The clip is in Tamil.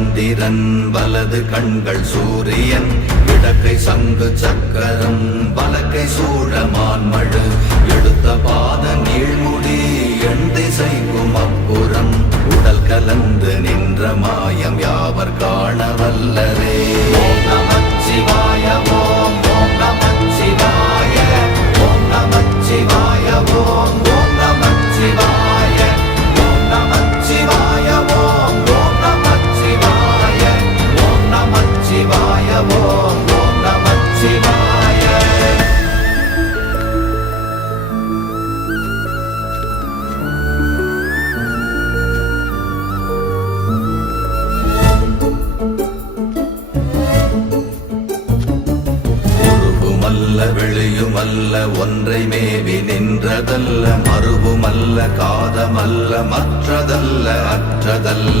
சந்திரன் வலது கண்கள் சூரியன் இடக்கை சங்கு சக்கரம் வலக்கை சூழமான்மழு எடுத்த பாத நீழ்முடி எண் திசைக்கும் அப்புறம் உடல் கலந்து நின்ற மாயம் யாவர் காண வல்லரே. ஓம் நமச்சிவாய ஓம் ஓம் நமச்சிவாய ஓம் நமச்சிவாய ஓம் ஓம் நமச்சிவாய ஓம் நமச்சிவாய ஓம் ஓம் நமச்சிவாய ஓம் நமச்சிவாய ஓம் ஓம் நமச்சிவாய. வெளியுமல்ல ஒன்றை மேவி நின்றதல்ல மறுவுமல்ல காதமல்ல மற்றதல்ல அற்றதல்ல